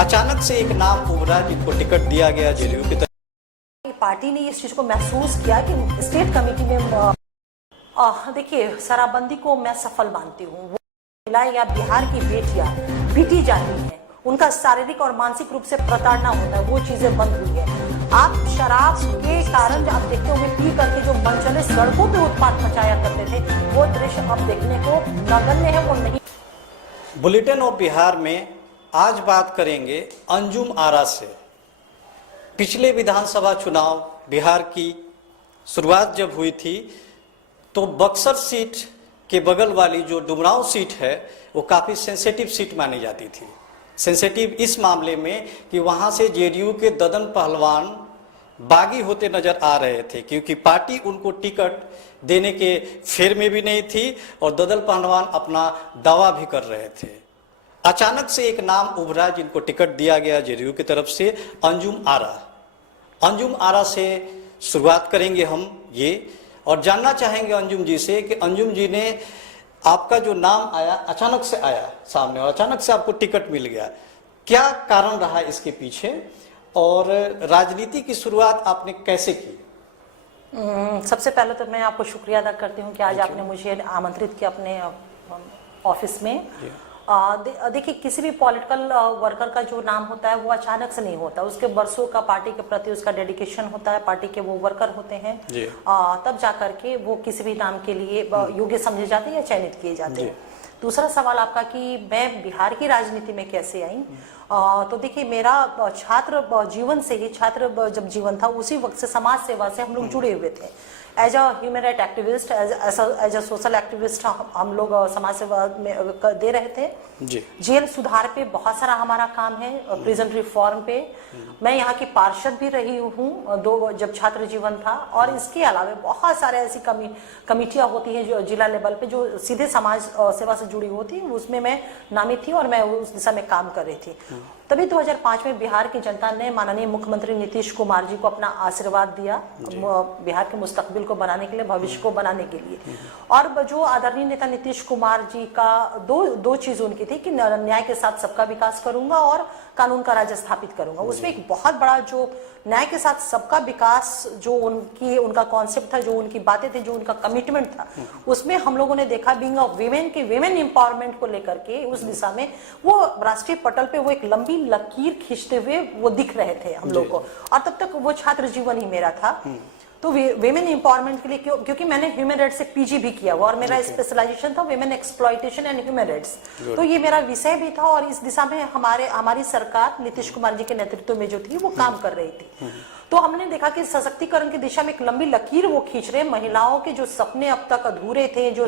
अचानक से एक नाम उभरा जिनको टिकट दिया गया जेडीयू की तरफ। पार्टी ने इस चीज को महसूस किया कि स्टेट कमेटी में देखिए, शराबबंदी को मैं सफल मानती हूँ। वो महिलाएं या बिहार की बेटियां पीटी जाती हैं, उनका शारीरिक और मानसिक रूप से प्रताड़ना होता है, वो चीजें बंद हुई है। आप शराब के कारण आप देखते होंगे पी करके जो मनचले सड़कों पे उत्पात मचाया करते थे, वो दृश्य अब देखने को नगण्य है, वो नहीं। बुलेटिन ऑफ बिहार में आज बात करेंगे अंजुम आरा से। पिछले विधानसभा चुनाव बिहार की शुरुआत जब हुई थी तो बक्सर सीट के बगल वाली जो डुमरांव सीट है वो काफ़ी सेंसिटिव सीट मानी जाती थी। सेंसिटिव इस मामले में कि वहाँ से जेडीयू के ददन पहलवान बागी होते नजर आ रहे थे, क्योंकि पार्टी उनको टिकट देने के फेर में भी नहीं थी और ददन पहलवान अपना दावा भी कर रहे थे। अचानक से एक नाम उभरा जिनको टिकट दिया गया जेडीयू की तरफ से, अंजुम आरा। अंजुम आरा से शुरुआत करेंगे हम ये, और जानना चाहेंगे अंजुम जी से कि अंजुम जी ने आपका जो नाम आया अचानक से आया सामने और अचानक से आपको टिकट मिल गया, क्या कारण रहा इसके पीछे और राजनीति की शुरुआत आपने कैसे की? सबसे पहले तो मैं आपको शुक्रिया अदा करती हूँ कि आज आपने मुझे आमंत्रित किया अपने ऑफिस में। देखिए, किसी भी पॉलिटिकल वर्कर का जो नाम होता है वो अचानक से नहीं होता, उसके बरसों का पार्टी के प्रति उसका डेडिकेशन होता है, पार्टी के वो वर्कर होते हैं, तब जाकर के वो किसी भी नाम के लिए योग्य समझे जाते हैं या चयनित किए जाते हैं। दूसरा सवाल आपका कि मैं बिहार की राजनीति में कैसे आई, तो देखिए, मेरा छात्र जीवन से ही, छात्र जब जीवन था उसी वक्त से समाज सेवा से हम लोग जुड़े हुए थे। As a human right activist, as a social activist हम लोग समाज सेवा में दे रहे थे। जेल सुधार पे बहुत सारा हमारा काम है, प्रिजन रिफॉर्म पे। मैं यहाँ की पार्षद भी रही हूँ जब छात्र जीवन था, और इसके अलावा बहुत सारे ऐसी कमिटियां होती हैं जो जिला लेवल पे जो सीधे समाज सेवा से जुड़ी होती है, उसमें मैं नामित थी और मैं उस दिशा में काम कर रही थी। तभी 2005 में बिहार की जनता ने माननीय मुख्यमंत्री नीतीश कुमार जी को अपना आशीर्वाद दिया बिहार के मुस्तकबिल को बनाने के लिए, भविष्य को बनाने के लिए। और जो आदरणीय नेता नीतीश कुमार जी का दो चीज उनकी थी कि न्याय के साथ सबका विकास करूंगा और कानून का राज स्थापित करूंगा। उसमें एक बहुत बड़ा जो न्याय के साथ सबका विकास जो उनका कॉन्सेप्ट था, जो उनकी बातें थी, जो उनका कमिटमेंट था, उसमें हम लोगों ने देखा बीइंग अ विमेन एम्पावरमेंट को लेकर के उस दिशा में वो राष्ट्रीय पटल पे वो एक लंबी लकीर खींचते हुए वो दिख रहे थे हम लोग को। और तब तक वो छात्र जीवन ही मेरा था। तो विमेन एम्पावरमेंट के लिए क्योंकि मैंने ह्यूमन राइट्स से पीजी भी किया हुआ और मेरा स्पेशलाइजेशन था women exploitation and human rights, तो ये मेरा विषय भी था और इस दिशा में हमारी सरकार नीतीश कुमार जी के नेतृत्व में जो थी वो काम कर रही थी। तो हमने देखा कि सशक्तिकरण की दिशा में एक लंबी लकीर वो खींच रहे, महिलाओं के जो सपने अब तक अधूरे थे, जो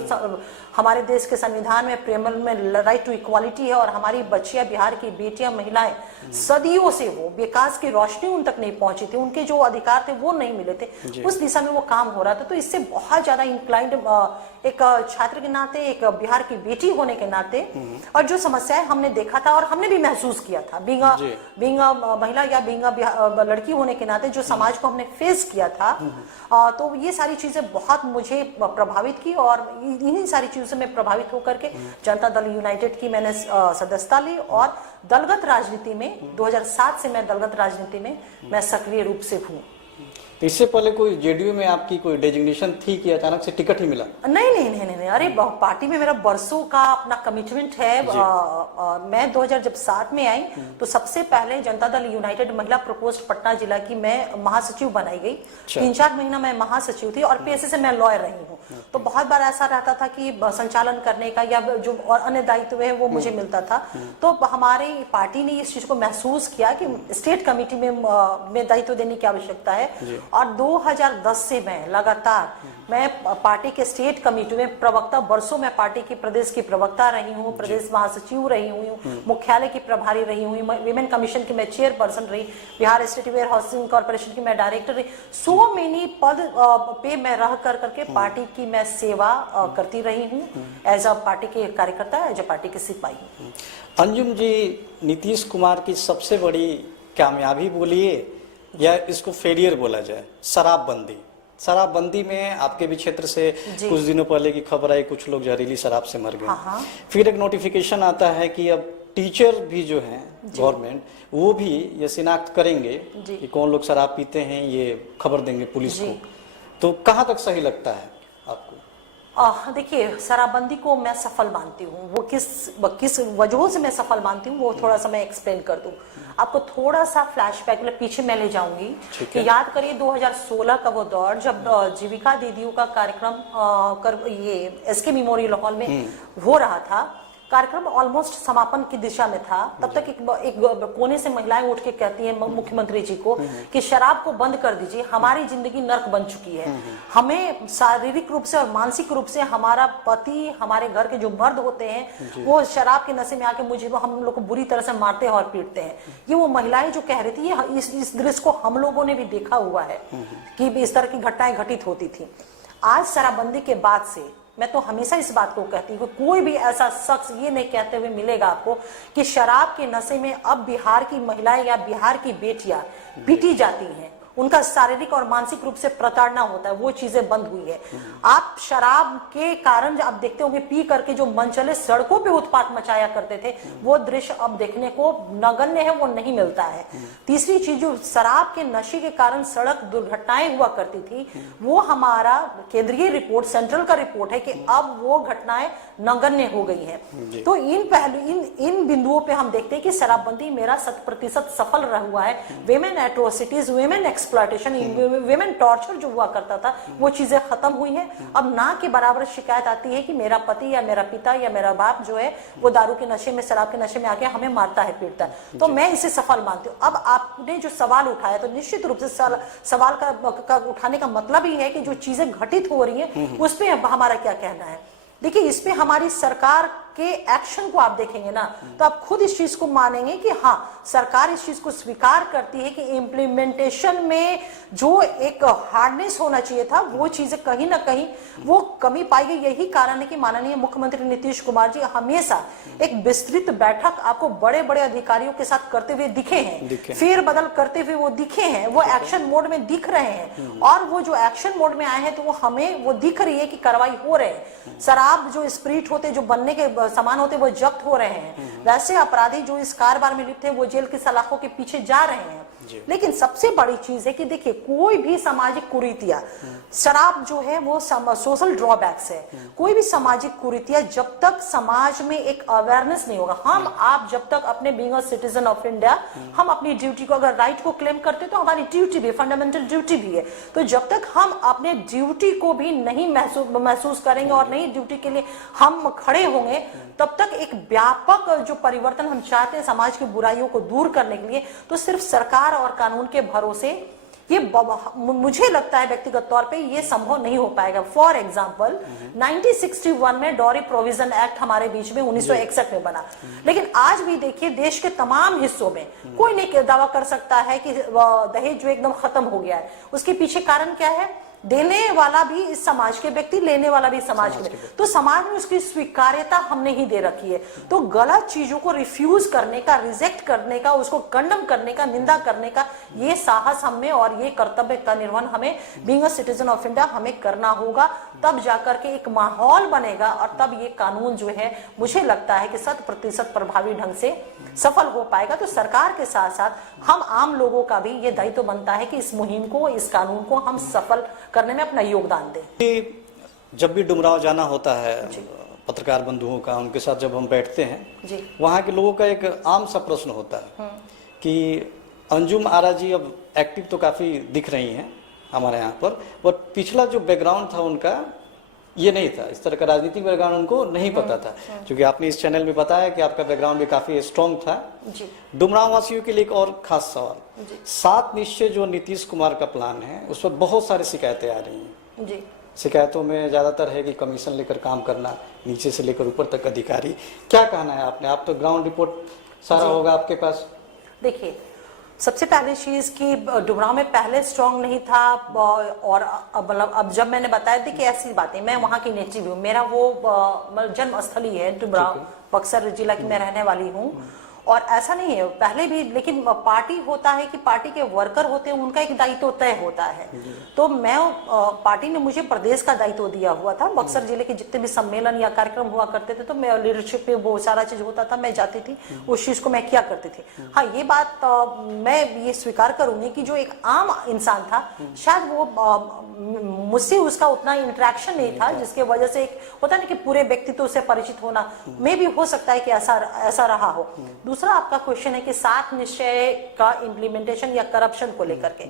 हमारे देश के संविधान में प्रेमल में राइट टू इक्वालिटी है, और हमारी बच्चियां, बिहार की बेटियां, महिलाएं सदियों से वो विकास की रोशनी उन तक नहीं पहुंची थी, उनके जो अधिकार थे वो नहीं मिले थे, उस दिशा में वो काम हो रहा था। तो इससे बहुत ज्यादा इंक्लाइंड एक छात्र के नाते, एक बिहार की बेटी होने के नाते, और जो समस्याएं हमने देखा था और हमने भी महसूस किया था बीइंग महिला या बीइंग लड़की होने के नाते, जो समाज को हमने फेस किया था, तो ये सारी चीजें बहुत मुझे प्रभावित की और इन्हीं सारी चीजों से मैं प्रभावित होकर के जनता दल यूनाइटेड की मैंने सदस्यता ली और दलगत राजनीति में 2007 से मैं दलगत राजनीति में मैं सक्रिय रूप से हूँ। तो इससे पहले कोई जेडीयू में आपकी कोई डेजिग्नेशन थी कि अचानक से टिकट ही मिला? नहीं, अरे पार्टी में मेरा बरसों का अपना कमिटमेंट है। मैं 2007 में आई तो सबसे पहले जनता दल यूनाइटेड महिला प्रकोष्ठ पटना जिला की मैं महासचिव बनाई गई। 3-4 महीना मैं महासचिव थी और पेशे से मैं लॉयर रही हूँ। तो बहुत बार ऐसा रहता था कि संचालन करने का या जो और अन्य दायित्व है वो मुझे मिलता था। तो हमारी पार्टी ने इस चीज को महसूस किया कि स्टेट कमेटी में दायित्व देने की आवश्यकता है, और 2010 से मैं लगातार पार्टी के स्टेट कमेटी में प्रवक्ता, वर्षों में पार्टी की प्रदेश की प्रवक्ता रही हूँ, प्रदेश महासचिव रही हूँ, मुख्यालय की प्रभारी रही हूँ, विमेन कमीशन की मैं चेयरपर्सन रही, Bihar state warehousing corporation की मैं डायरेक्टर रही। सो मेनी पद पे मैं रह करके पार्टी की मैं सेवा करती रही हूँ एज अ पार्टी के कार्यकर्ता, एज अ पार्टी के सिपाही। अंजुम जी, नीतीश कुमार की सबसे बड़ी कामयाबी बोलिए या इसको फेलियर बोला जाए, शराबबंदी। शराबबंदी में आपके भी क्षेत्र से कुछ दिनों पहले की खबर आई, कुछ लोग जहरीली शराब से मर गए। हाँ। फिर एक नोटिफिकेशन आता है कि अब टीचर भी जो हैं गवर्नमेंट वो भी ये शिनाख्त करेंगे कि कौन लोग शराब पीते हैं, ये खबर देंगे पुलिस को। तो कहाँ तक सही लगता है आपको? देखिए, शराबबंदी को मैं सफल मानती हूँ। वो किस वजहों से मैं सफल मानती हूँ वो थोड़ा सा मैं एक्सप्लेन कर दूँ आपको। थोड़ा सा फ्लैशबैक मतलब पीछे मैं ले जाऊंगी कि याद करिए 2016 का वो दौर जब जीविका दीदियों का कार्यक्रम ये एसके मेमोरियल हॉल में हो रहा था। कार्यक्रम ऑलमोस्ट समापन की दिशा में था। तब तक एक कोने से महिलाएं उठ के कहती हैं मुख्यमंत्री जी को कि शराब को बंद कर दीजिए, हमारी जिंदगी नर्क बन चुकी है। हमें शारीरिक रूप से और मानसिक रूप से हमारा पति, हमारे घर के जो मर्द होते हैं वो शराब के नशे में आके हम लोग को बुरी तरह से मारते हैं और पीटते हैं। ये वो महिलाएं जो कह रही थी, इस दृश्य को हम लोगों ने भी देखा हुआ है कि इस तरह की घटनाएं घटित होती थी। आज शराबबंदी के बाद से मैं तो हमेशा इस बात को कहती हूँ, कोई भी ऐसा शख्स ये नहीं कहते हुए मिलेगा आपको कि शराब के नशे में अब बिहार की महिलाएं या बिहार की बेटियां पीटी जाती हैं, उनका शारीरिक और मानसिक रूप से प्रताड़ना होता है, वो चीजें बंद हुई है। आप शराब के कारण आप देखते होंगे पी करके जो मनचले सड़कों पे उत्पात मचाया करते थे, वो दृश्य अब देखने को नगण्य है, वो नहीं मिलता है। तीसरी चीज, जो शराब के नशे के कारण सड़क दुर्घटनाएं हुआ करती थी, वो हमारा केंद्रीय रिपोर्ट, सेंट्रल का रिपोर्ट है कि अब वो घटनाएं नगण्य हो गई हैं। तो इन बिंदुओं पे हम देखते हैं कि शराबबंदी मेरा 100% सफल रहा हुआ है। Women atrocities, women exploitation, women torture जो हुआ करता था, वो चीजें खत्म हुई हैं। अब ना के बराबर शिकायत आती है कि मेरा पति या मेरा पिता या मेरा बाप जो है वो दारू के नशे में, शराब के नशे में आके हमें मारता है, पीटता है। तो मैं इसे सफल मानती हूँ। अब आपने जो सवाल उठाया तो निश्चित रूप से सवाल का उठाने का मतलब ही है कि जो चीजें घटित हो रही है उस पर हमारा क्या कहना है। देखिए, इस पे हमारी सरकार के एक्शन को आप देखेंगे ना तो आप खुद इस चीज को मानेंगे कि हाँ, सरकार इस चीज को स्वीकार करती है कि इम्प्लीमेंटेशन में जो एक हार्डनेस होना चाहिए था वो चीजें कहीं ना कहीं वो कमी पाई गई। यही कारण है कि माननीय मुख्यमंत्री नीतीश कुमार जी हमेशा एक विस्तृत बैठक आपको बड़े बड़े अधिकारियों के साथ करते हुए दिखे हैं, फेर बदल करते हुए वो दिखे हैं, वो एक्शन मोड में दिख रहे हैं। और वो जो एक्शन मोड में आए हैं तो वो हमें वो दिख रही है कि कार्रवाई हो रहे हैं। शराब जो स्प्रिट होते, जो बनने के सामान होते, वो जब्त हो रहे हैं। वैसे अपराधी जो इस कारोबार में लिप्त है वो जेल की सलाखों के पीछे जा रहे हैं। लेकिन सबसे बड़ी चीज है कि देखिए, कोई भी सामाजिक कुरीतियां, शराब जो है वो सोशल ड्रॉबैक्स है। कोई भी सामाजिक कुरीतियां जब तक समाज में एक अवेयरनेस नहीं होगा, हम आप जब तक अपने being a citizen of India हम अपनी ड्यूटी को, अगर राइट को क्लेम करते तो हमारी ड्यूटी भी, फंडामेंटल ड्यूटी भी है। तो जब तक हम अपने ड्यूटी को भी नहीं महसूस करेंगे और नहीं ड्यूटी के लिए हम खड़े होंगे, तब तक एक व्यापक जो परिवर्तन हम चाहते हैं समाज की बुराइयों को दूर करने के लिए, तो सिर्फ सरकार और कानून के भरोसे ये मुझे लगता है व्यक्तिगत तौर पे ये संभव नहीं हो पाएगा। फॉर एग्जांपल 1961 में डॉरी प्रोविजन एक्ट हमारे बीच में 1961 में बना, लेकिन आज भी देखिए देश के तमाम हिस्सों में कोई नहीं दावा कर सकता है कि दहेज जो एकदम खत्म हो गया है। उसके पीछे कारण क्या है? देने वाला भी इस समाज के व्यक्ति, लेने वाला भी समाज के व्यक्ति। तो समाज में उसकी स्वीकार्यता हमने ही दे रखी है। तो गलत चीजों को रिफ्यूज करने का, रिजेक्ट करने का, उसको कंडम करने का, निंदा करने का ये साहस हमें और ये कर्तव्य का निर्वहन हमें being a citizen of India हमें करना होगा। तब जाकर के एक माहौल बनेगा और तब ये कानून जो है मुझे लगता है कि 100% प्रभावी ढंग से सफल हो पाएगा। तो सरकार के साथ साथ हम आम लोगों का भी ये दायित्व बनता है कि इस मुहिम को, इस कानून को हम सफल करने में अपना योगदान दें। जब भी डुमरांव जाना होता है पत्रकार बंधुओं का, उनके साथ जब हम बैठते हैं, वहाँ के लोगों का एक आम सा प्रश्न होता है कि अंजुम आरा जी अब एक्टिव तो काफी दिख रही हैं हमारे यहाँ पर, और पिछला जो बैकग्राउंड था उनका ये नहीं था, इस तरह का राजनीतिक बैकग्राउंड उनको नहीं पता था। क्योंकि आपने इस चैनल में बताया कि आपका बैकग्राउंड भी काफी स्ट्रॉन्ग था। डुमरांव वासियों के लिए एक और खास सवाल, 7 निश्चय जो नीतीश कुमार का प्लान है उस पर बहुत सारी शिकायतें आ रही हैं। शिकायतों में ज्यादातर है कि कमीशन लेकर काम करना, नीचे से लेकर ऊपर तक अधिकारी। क्या कहना है आपने? आप तो ग्राउंड रिपोर्ट सारा होगा आपके पास। देखिए, सबसे पहली चीज कि डुमरांव में पहले स्ट्रांग नहीं था, और अब जब मैंने बताया, देखिए ऐसी बात है, मैं वहाँ की नेटिव हूँ, मेरा वो जन्म स्थल ही है डुमरांव, बक्सर जिला की मैं रहने वाली हूँ। और ऐसा नहीं है पहले भी, लेकिन पार्टी होता है कि पार्टी के वर्कर होते हैं, उनका एक दायित्व तय होता है। तो मैं पार्टी ने मुझे प्रदेश का दायित्व दिया हुआ था। बक्सर जिले के जितने भी सम्मेलन या कार्यक्रम हुआ करते थे तो मैं लीडरशिप पे वो सारा चीज होता था, मैं जाती थी, उस चीज को मैं किया करती थी। हाँ, ये बात मैं ये स्वीकार करूंगी कि जो एक आम इंसान था शायद वो मुझसे उसका उतना इंटरेक्शन नहीं था, जिसके वजह से एक होता नहीं कि पूरे व्यक्तित्व से परिचित होना, में भी हो सकता है कि ऐसा रहा हो। दूसरा आपका क्वेश्चन है कि 7 निश्चय का इम्प्लीमेंटेशन या करप्शन को लेकर के।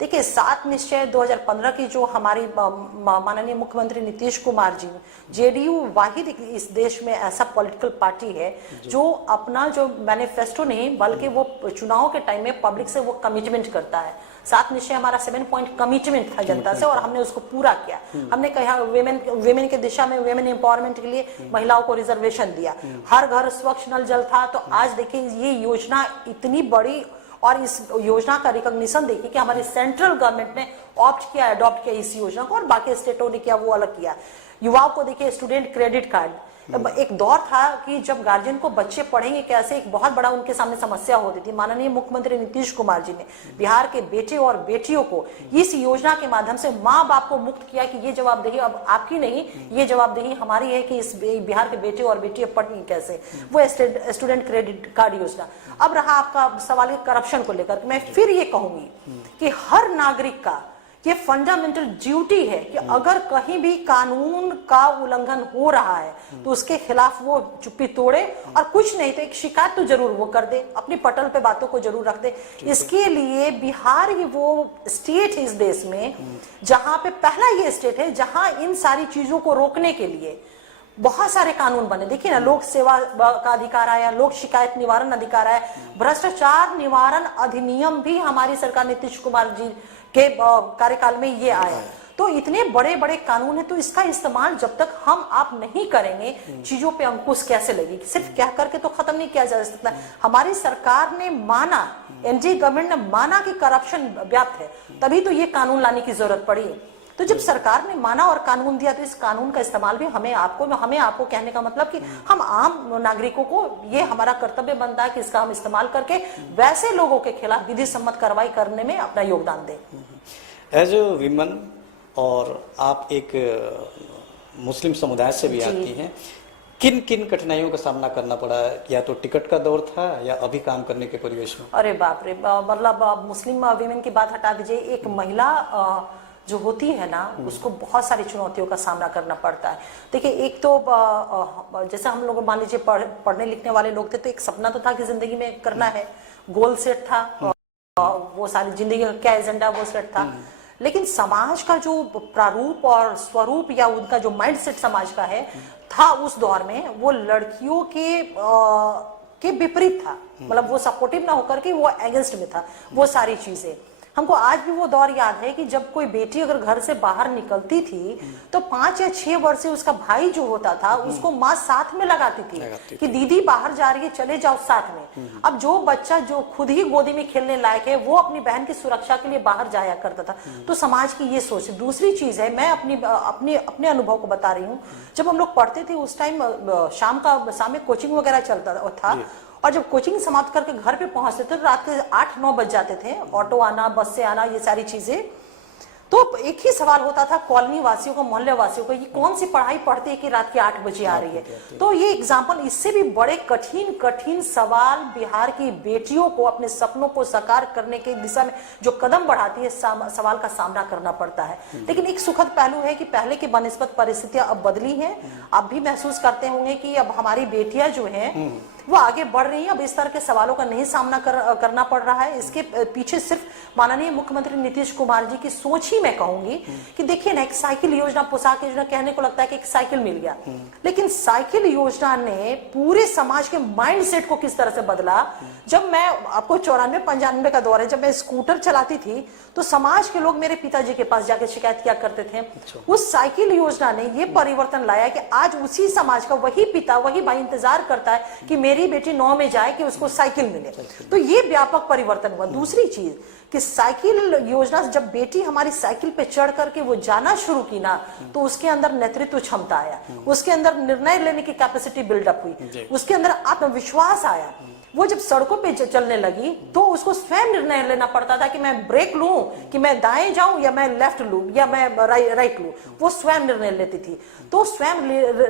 देखिए 7 निश्चय 2015 की जो हमारी माननीय मुख्यमंत्री नीतीश कुमार जी, जेडीयू वाहिद इस देश में ऐसा पॉलिटिकल पार्टी है जो अपना जो मैनिफेस्टो नहीं बल्कि वो चुनाव के टाइम में पब्लिक से वो कमिटमेंट करता है। 7 निश्चय हमारा 7 पॉइंट कमिटमेंट था जनता से और हमने उसको पूरा किया। हमने कहा वेमेन के दिशा में वेमेन एम्पावरमेंट के लिए महिलाओं को रिजर्वेशन दिया, हर घर स्वच्छ नल जल था। तो आज देखिए ये योजना इतनी बड़ी, और इस योजना का रिकॉग्निशन देखिए कि हमारी सेंट्रल गवर्नमेंट ने अडॉप्ट किया इस योजना को, और बाकी स्टेटों ने किया वो अलग किया। युवाओं को देखिए स्टूडेंट क्रेडिट कार्ड, एक दौर था कि जब गार्जियन को बच्चे पढ़ेंगे कैसे, एक बहुत बड़ा उनके सामने समस्या होती थी। माननीय मुख्यमंत्री नीतीश कुमार जी ने बिहार के बेटे और बेटियों को इस योजना के माध्यम से माँ बाप को मुक्त किया कि ये जवाबदेही अब आपकी नहीं, ये जवाबदेही हमारी है कि इस बिहार के बेटे और बेटियां पढ़ेंगी कैसे। वो स्टूडेंट क्रेडिट कार्ड योजना। अब रहा आपका सवाल करप्शन को लेकर, मैं फिर ये कहूंगी कि हर नागरिक का ये फंडामेंटल ड्यूटी है कि अगर कहीं भी कानून का उल्लंघन हो रहा है तो उसके खिलाफ वो चुप्पी तोड़े, और कुछ नहीं तो एक शिकायत तो जरूर वो कर दे, अपनी पटल पे बातों को जरूर रख दे। इसके लिए बिहार ही वो स्टेट है इस देश में जहां पे पहला ये स्टेट है जहां इन सारी चीजों को रोकने के लिए बहुत सारे कानून बने। देखिए ना, लोक सेवा का अधिकार आया, लोक शिकायत निवारण अधिकार आया, भ्रष्टाचार निवारण अधिनियम भी हमारी सरकार नीतीश कुमार जी के कार्यकाल में ये आया। तो इतने बड़े बड़े कानून है, तो इसका इस्तेमाल जब तक हम आप नहीं करेंगे चीजों पे अंकुश कैसे लगेगी। सिर्फ कह करके तो खत्म नहीं किया जा सकता। हमारी सरकार ने माना, एनडीए गवर्नमेंट ने माना कि करप्शन व्याप्त है, तभी तो ये कानून लाने की जरूरत पड़ी। तो जब सरकार ने माना और कानून दिया तो इस कानून का इस्तेमाल भी हमें आपको कहने का मतलब कि हम आम नागरिकों को ये हमारा कर्तव्य बनता है कि इसका हम इस्तेमाल करके वैसे लोगों के खिलाफ विधि सम्मत कार्रवाई करने में अपना योगदान दें। एज ए विमन, और आप एक मुस्लिम समुदाय से भी आती हैं, किन किन कठिनाइयों का सामना करना पड़ा? या तो टिकट का दौर था या अभी काम करने के परिवेश में? अरे बाप रे, मतलब मुस्लिम विमेन की बात हटा दीजिए, एक महिला जो होती है ना उसको बहुत सारी चुनौतियों का सामना करना पड़ता है। देखिए एक तो जैसे हम लोग मान लीजिए पढ़ने लिखने वाले लोग थे तो एक सपना तो था कि जिंदगी में करना है, गोल सेट था, वो सारी जिंदगी का क्या एजेंडा वो सेट था। लेकिन समाज का जो प्रारूप और स्वरूप या उनका जो माइंडसेट समाज का है था उस दौर में, वो लड़कियों के विपरीत था। मतलब वो सपोर्टिव ना होकर के वो अगेंस्ट में था। वो सारी चीजें हमको आज भी वो दौर याद है कि जब कोई बेटी अगर घर से बाहर निकलती थी तो 5 या 6 वर्ष से उसका भाई जो होता था उसको माँ साथ में लगाती थी कि दीदी बाहर जा रही है, चले जाओ साथ में। अब जो बच्चा जो खुद ही गोदी में खेलने लायक है वो अपनी बहन की सुरक्षा के लिए बाहर जाया करता था। तो समाज की ये सोच। दूसरी चीज है, मैं अपने अनुभव को बता रही हूँ। जब हम लोग पढ़ते थे उस टाइम शाम में कोचिंग वगैरह चलता था, और जब कोचिंग समाप्त करके घर पे पहुंचते थे तो रात के 8-9 बज जाते थे, ऑटो आना, बस से आना, ये सारी चीजें। तो एक ही सवाल होता था कॉलोनी वासियों को, मोहल्ले वासियों को, ये कौन सी पढ़ाई पढ़ती है कि रात के 8 बजे आ रही है। तो ये एग्जाम्पल, इससे भी बड़े कठिन सवाल बिहार की बेटियों को अपने सपनों को साकार करने की दिशा में जो कदम बढ़ाती है, सवाल का सामना करना पड़ता है। लेकिन एक सुखद पहलू है कि पहले की बनिस्बत परिस्थितियां अब बदली हैं। आप भी महसूस करते होंगे कि अब हमारी बेटियां जो हैं वो आगे बढ़ रही है। अब इस तरह के सवालों का नहीं सामना करना पड़ रहा है। इसके पीछे सिर्फ माननीय मुख्यमंत्री नीतीश कुमार जी की सोच ही मैं कहूंगी कि देखिए ना, एक साइकिल योजना, पोशाक योजना, कहने को लगता है कि एक साइकिल मिल गया, लेकिन साइकिल योजना ने पूरे समाज के माइंडसेट को किस तरह से बदला। जब मैं आपको 94-95 का दौर है, जब मैं स्कूटर चलाती थी तो समाज के लोग मेरे पिताजी के पास जाके शिकायत किया करते थे। उस साइकिल योजना ने ये परिवर्तन लाया कि आज उसी समाज का वही पिता, वही भाई इंतजार करता है कि मेरी बेटी 9 में जाए कि उसको साइकिल मिले। तो ये व्यापक परिवर्तन हुआ। दूसरी चीज कि साइकिल योजना, जब बेटी हमारी साइकिल पे चढ़ करके वो जाना शुरू की ना, तो उसके अंदर नेतृत्व क्षमता आया, उसके अंदर निर्णय लेने की कैपेसिटी बिल्डअप हुई, उसके अंदर आत्मविश्वास आया। वो जब सड़कों पे चलने लगी तो उसको स्वयं निर्णय लेना पड़ता था कि मैं ब्रेक लूं, कि मैं दाएं जाऊं या मैं लेफ्ट लूं या मैं राइट लूं। वो स्वयं निर्णय लेती थी। तो स्वयं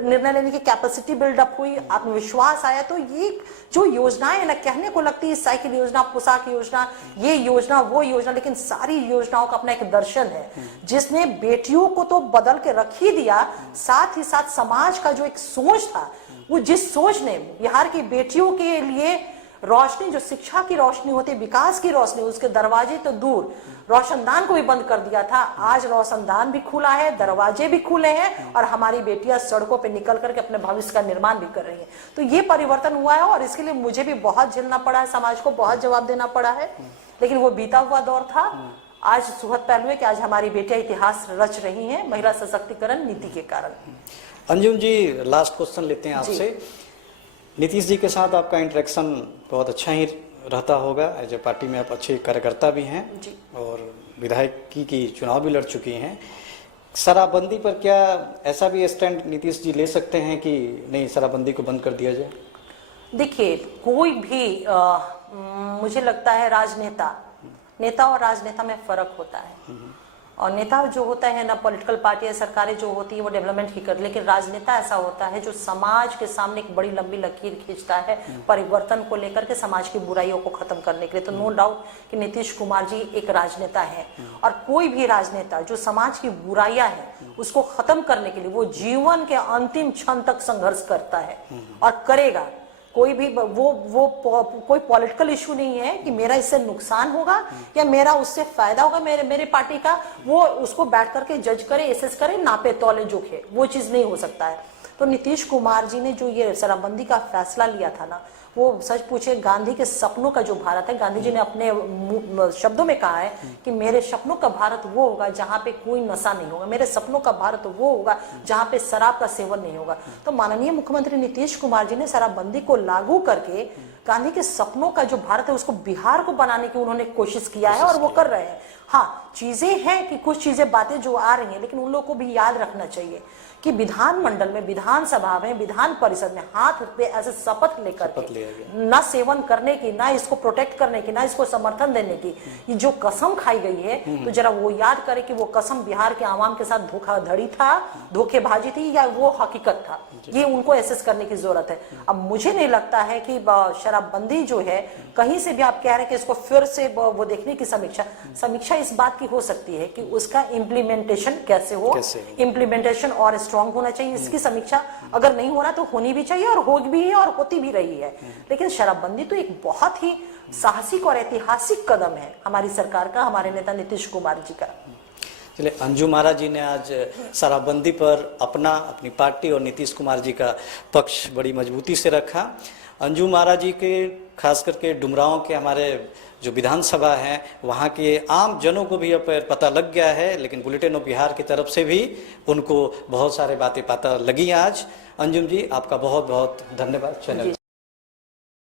निर्णय लेने की कैपेसिटी बिल्डअप हुई, आत्मविश्वास आया। तो ये जो योजनाएं ना कहने को लगती है, साइकिल योजना, पोशाक योजना, ये योजना वो योजना, लेकिन सारी योजनाओं का अपना एक दर्शन है जिसने बेटियों को तो बदल के रख ही दिया, साथ ही साथ समाज का जो एक सोच था, वो जिस सोच ने बिहार की बेटियों के लिए रोशनी, जो शिक्षा की रोशनी होती है, विकास की रोशनी, उसके दरवाजे तो दूर, रोशनदान को भी बंद कर दिया था। आज रोशनदान भी खुला है, दरवाजे भी खुले हैं और हमारी बेटियां सड़कों पे निकल करके अपने भविष्य का निर्माण भी कर रही हैं। तो ये परिवर्तन हुआ है और इसके लिए मुझे भी बहुत झेलना पड़ा है, समाज को बहुत जवाब देना पड़ा है, लेकिन वो बीता हुआ दौर था। आज सुखद पहलू है कि आज हमारी बेटियां इतिहास रच रही हैं महिला सशक्तिकरण नीति के कारण। अंजुम जी, लास्ट क्वेश्चन लेते हैं आपसे। नीतीश जी के साथ आपका इंटरेक्शन बहुत अच्छा ही रहता होगा, एज ए पार्टी में आप अच्छे कार्यकर्ता भी हैं जी। और विधायकी की चुनाव भी लड़ चुकी हैं। शराबबंदी पर क्या ऐसा भी स्टैंड नीतीश जी ले सकते हैं कि नहीं, शराबबंदी को बंद कर दिया जाए? देखिए, कोई भी मुझे लगता है नेता और राजनेता में फर्क होता है। और नेता जो होता है ना, पॉलिटिकल पार्टियां, सरकारें जो होती है वो डेवलपमेंट ही कर, लेकिन राजनेता ऐसा होता है जो समाज के सामने एक बड़ी लंबी लकीर खींचता है परिवर्तन को लेकर के, समाज की बुराइयों को खत्म करने के लिए। तो नो डाउट कि नीतीश कुमार जी एक राजनेता है और कोई भी राजनेता जो समाज की बुराइयां हैं उसको खत्म करने के लिए वो जीवन के अंतिम क्षण तक संघर्ष करता है और करेगा। कोई भी कोई पॉलिटिकल इशू नहीं है कि मेरा इससे नुकसान होगा या मेरा उससे फायदा होगा मेरे पार्टी का, वो उसको बैठ करके जज करे, एसेस करे, नापे तौले जोखे, वो चीज नहीं हो सकता है। तो नीतीश कुमार जी ने जो ये शराबबंदी का फैसला लिया था ना, वो सच पूछे गांधी के सपनों का जो भारत है, गांधी जी ने अपने शब्दों में कहा है कि मेरे सपनों का भारत वो होगा जहां पे कोई नशा नहीं होगा, मेरे सपनों का भारत वो होगा जहां पे शराब का सेवन नहीं होगा। तो माननीय मुख्यमंत्री नीतीश कुमार जी ने शराबबंदी को लागू करके गांधी के सपनों का जो भारत है उसको बिहार को बनाने की उन्होंने कोशिश किया है और वो कर रहे हैं। हाँ, चीजें हैं कि कुछ चीजें, बातें जो आ रही हैं, लेकिन उन लोगों को भी याद रखना चाहिए कि विधानमंडल में, विधानसभा में, विधान परिषद में हाथ पे ऐसे शपथ लेकर के ना सेवन करने की, ना इसको प्रोटेक्ट करने की, ना इसको समर्थन देने की, ये जो कसम खाई गई है, तो जरा वो याद करे कि वो कसम बिहार के आवाम के साथ धोखाधड़ी था, धोखेबाजी थी या वो हकीकत था। ये उनको एसेस करने की जरूरत है। अब मुझे नहीं लगता है कि शराबबंदी जो है, कहीं से भी आप कह रहे हैं कि इसको फिर से वो देखने की समीक्षा इस बात की हो सकती है कि उसका इम्प्लीमेंटेशन कैसे हो, इम्प्लीमेंटेशन और स्ट्रांग होना चाहिए। इसकी समीक्षा अगर नहीं हो रहा तो होनी भी चाहिए और हो भी है और होती भी रही है। लेकिन शराबबंदी तो एक बहुत ही साहसिक और ऐतिहासिक कदम है हमारी सरकार का, हमारे नेता नीतीश कुमार जी का। चलिए, अंजुम आरा जी ने आज शराबबंदी पर अपनी पार्टी और नीतीश कुमार जी का पक्ष बड़ी मजबूती से रखा। अंजुम आरा जी के खास करके डुमरांव के हमारे जो विधानसभा है वहाँ के आम जनों को भी अब पता लग गया है, लेकिन बुलेटिन ऑफ बिहार की तरफ से भी उनको बहुत सारे बातें पता लगी आज। अंजुम जी, आपका बहुत बहुत धन्यवाद चैनल